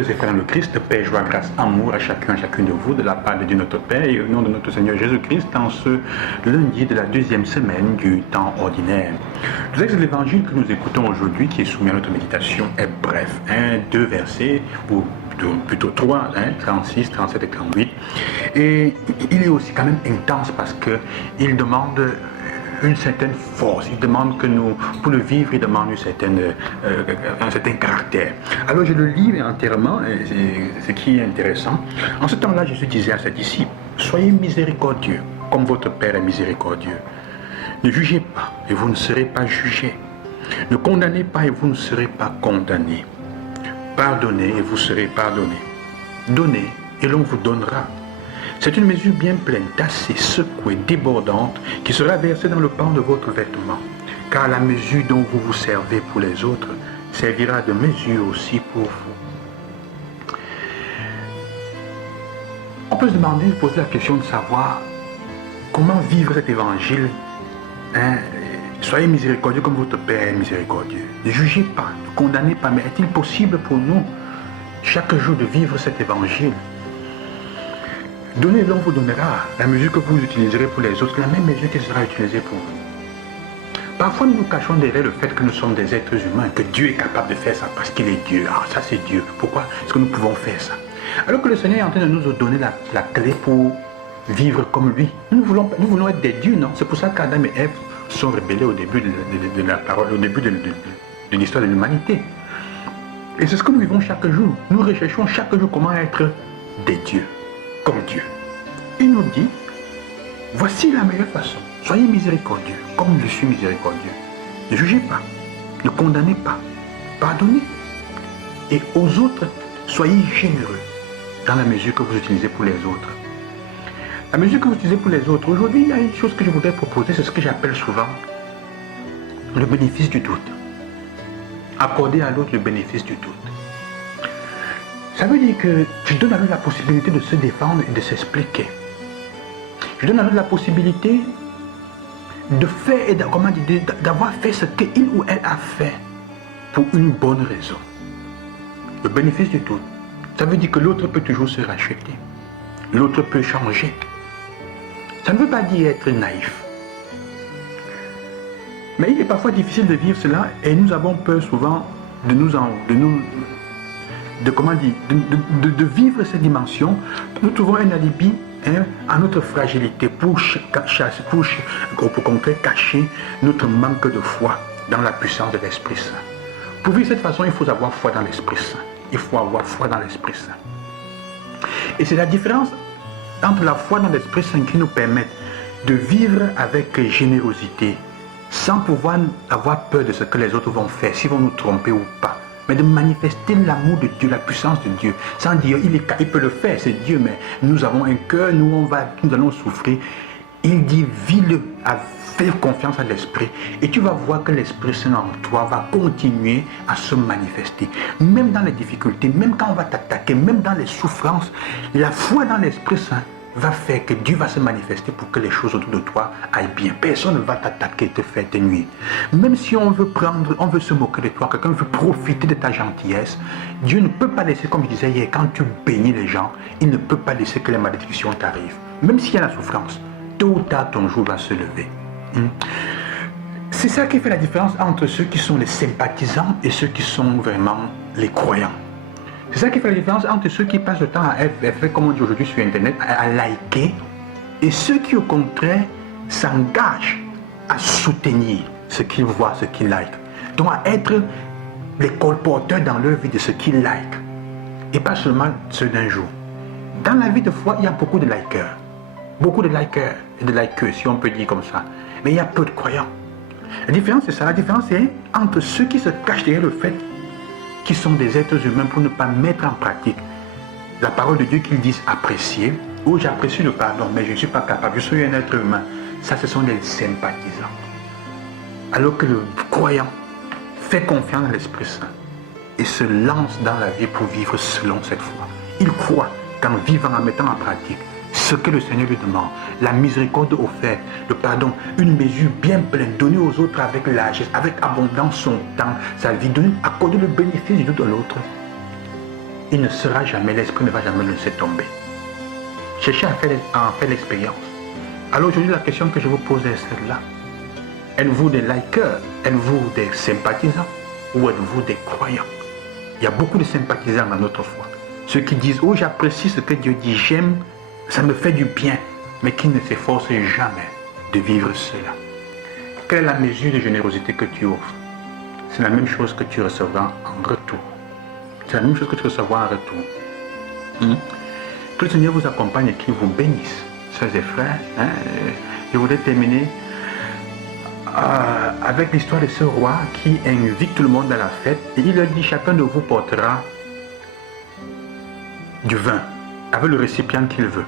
Frères et frères dans le Christ, paix, joie, grâce, amour à chacun, à chacune de vous, de la part de Dieu notre Père et au nom de notre Seigneur Jésus-Christ, en ce lundi de la deuxième semaine du temps ordinaire. Le texte de l'évangile que nous écoutons aujourd'hui, qui est soumis à notre méditation, est bref, deux versets, ou plutôt trois, 36, 37 et 38. Et il est aussi quand même intense parce qu'il demande une certaine force, il demande que nous, pour le vivre, il demande un certain caractère. Alors je le lis entièrement, ce qui est intéressant. En ce temps-là, Jésus disait à ses disciples, soyez miséricordieux, comme votre Père est miséricordieux. Ne jugez pas, et vous ne serez pas jugés. Ne condamnez pas, et vous ne serez pas condamnés. Pardonnez, et vous serez pardonnés. Donnez, et l'on vous donnera. C'est une mesure bien pleine, tassée, secouée, débordante, qui sera versée dans le pan de votre vêtement. Car la mesure dont vous vous servez pour les autres servira de mesure aussi pour vous. On peut se demander, poser la question de savoir comment vivre cet évangile. Soyez miséricordieux comme votre Père est miséricordieux. Ne jugez pas, ne condamnez pas, mais est-il possible pour nous, chaque jour, de vivre cet évangile? Donnez, l'on vous donnera. La mesure que vous utiliserez pour les autres, la même mesure qui sera utilisée pour vous. Parfois, nous nous cachons derrière le fait que nous sommes des êtres humains, que Dieu est capable de faire ça parce qu'il est Dieu. Ah, ça c'est Dieu. Pourquoi est-ce que nous pouvons faire ça? Alors que le Seigneur est en train de nous donner la clé pour vivre comme lui. Nous voulons être des dieux, non? C'est pour ça qu'Adam et Ève sont rebellés au début de la parole, au début de l'histoire de l'humanité. Et c'est ce que nous vivons chaque jour. Nous recherchons chaque jour comment être des dieux. Comme Dieu. Il nous dit, voici la meilleure façon. Soyez miséricordieux, comme je suis miséricordieux. Ne jugez pas, ne condamnez pas, pardonnez. Et aux autres, soyez généreux dans la mesure que vous utilisez pour les autres. La mesure que vous utilisez pour les autres, aujourd'hui, il y a une chose que je voudrais proposer, c'est ce que j'appelle souvent le bénéfice du doute. Accorder à l'autre le bénéfice du doute. Ça veut dire que je donne à l'autre la possibilité de se défendre et de s'expliquer. Je donne à l'autre la possibilité de faire et d'avoir fait ce qu'il ou elle a fait pour une bonne raison. Le bénéfice du doute, ça veut dire que l'autre peut toujours se racheter. L'autre peut changer. Ça ne veut pas dire être naïf. Mais il est parfois difficile de vivre cela et nous avons peur souvent de vivre cette dimension. Nous trouvons un alibi à notre fragilité pour cacher notre manque de foi dans la puissance de l'Esprit Saint. Pour vivre de cette façon, il faut avoir foi dans l'Esprit Saint. Il faut avoir foi dans l'Esprit Saint. Et c'est la différence entre la foi dans l'Esprit Saint qui nous permet de vivre avec générosité, sans pouvoir avoir peur de ce que les autres vont faire, s'ils vont nous tromper ou pas. Mais de manifester l'amour de Dieu, la puissance de Dieu, sans dire il peut le faire, c'est Dieu, mais nous avons un cœur, nous allons souffrir. Il dit, vis-le, fais confiance à l'Esprit, et tu vas voir que l'Esprit Saint en toi va continuer à se manifester. Même dans les difficultés, même quand on va t'attaquer, même dans les souffrances, la foi dans l'Esprit Saint va faire que Dieu va se manifester pour que les choses autour de toi aillent bien. Personne ne va t'attaquer, te faire te nuire. Même si on veut se moquer de toi, quelqu'un veut profiter de ta gentillesse, Dieu ne peut pas laisser, comme je disais hier, quand tu bénis les gens, il ne peut pas laisser que les malédictions t'arrivent. Même s'il y a la souffrance, tôt ou tard ton jour va se lever. C'est ça qui fait la différence entre ceux qui sont les sympathisants et ceux qui sont vraiment les croyants. C'est ça qui fait la différence entre ceux qui passent le temps à faire, comme on dit aujourd'hui sur Internet, à liker, et ceux qui, au contraire, s'engagent à soutenir ce qu'ils voient, ce qu'ils like. Donc à être les colporteurs dans leur vie de ce qu'ils like. Et pas seulement ceux d'un jour. Dans la vie de foi, il y a beaucoup de likers. Beaucoup de likers et de likeux, si on peut dire comme ça. Mais il y a peu de croyants. La différence, c'est ça. La différence, c'est entre ceux qui se cachent derrière le fait qui sont des êtres humains pour ne pas mettre en pratique la parole de Dieu qu'ils disent apprécier, ou j'apprécie le pardon, mais je ne suis pas capable, je suis un être humain. Ça, ce sont des sympathisants. Alors que le croyant fait confiance à l'Esprit Saint et se lance dans la vie pour vivre selon cette foi. Il croit qu'en vivant, en mettant en pratique ce que le Seigneur lui demande, la miséricorde offerte, le pardon, une mesure bien pleine, donnée aux autres avec largesse, avec abondance son temps, sa vie, accorder le bénéfice du doute à l'autre. il ne sera jamais, l'esprit ne va jamais le laisser tomber. Cherchez à en faire l'expérience. Alors aujourd'hui, la question que je vous pose est celle-là. Êtes-vous des likers? Êtes-vous des sympathisants? Ou êtes-vous des croyants? Il y a beaucoup de sympathisants dans notre foi. Ceux qui disent, oh, j'apprécie ce que Dieu dit, j'aime, ça me fait du bien, mais qui ne s'efforcent jamais de vivre cela. Quelle est la mesure de générosité que tu offres? C'est la même chose que tu recevras en retour. C'est la même chose que tu recevras en retour. Que le Seigneur vous accompagne et qu'il vous bénisse, sœurs et frères. Je voudrais terminer avec l'histoire de ce roi qui invite tout le monde à la fête et il leur dit, chacun de vous portera du vin avec le récipient qu'il veut.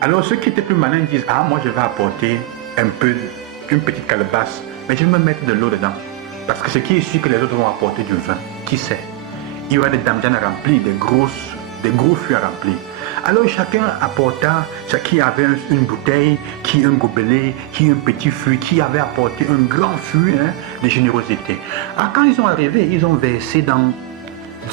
Alors ceux qui étaient plus malins disent, ah, moi je vais apporter une petite calebasse, mais je vais me mettre de l'eau dedans, parce que ce qui est sûr que les autres vont apporter du vin, qui sait, il y aura des damjans à remplir, des gros fûts à remplir. Alors chacun apporta ce qui avait une bouteille, qui un gobelet, qui un petit fût, qui avait apporté un grand fût de générosité. Alors quand ils sont arrivés, ils ont versé dans le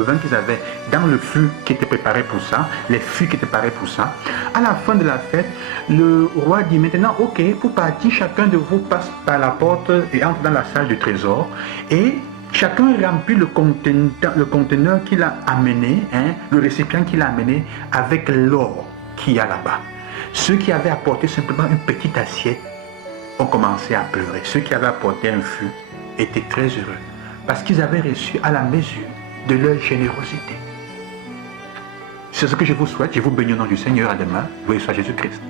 vin qu'ils avaient dans le fût qui était préparé pour ça, les fûts qui étaient préparés pour ça. À la fin de la fête, le roi dit maintenant, ok, pour partir, chacun de vous passe par la porte et entre dans la salle du trésor et chacun remplit le conteneur qu'il a amené, le récipient qu'il a amené avec l'or qu'il y a là-bas. Ceux qui avaient apporté simplement une petite assiette ont commencé à pleurer. Ceux qui avaient apporté un fût étaient très heureux parce qu'ils avaient reçu à la mesure de leur générosité. C'est ce que je vous souhaite. Je vous bénis au nom du Seigneur. À demain. Gloire soit Jésus-Christ.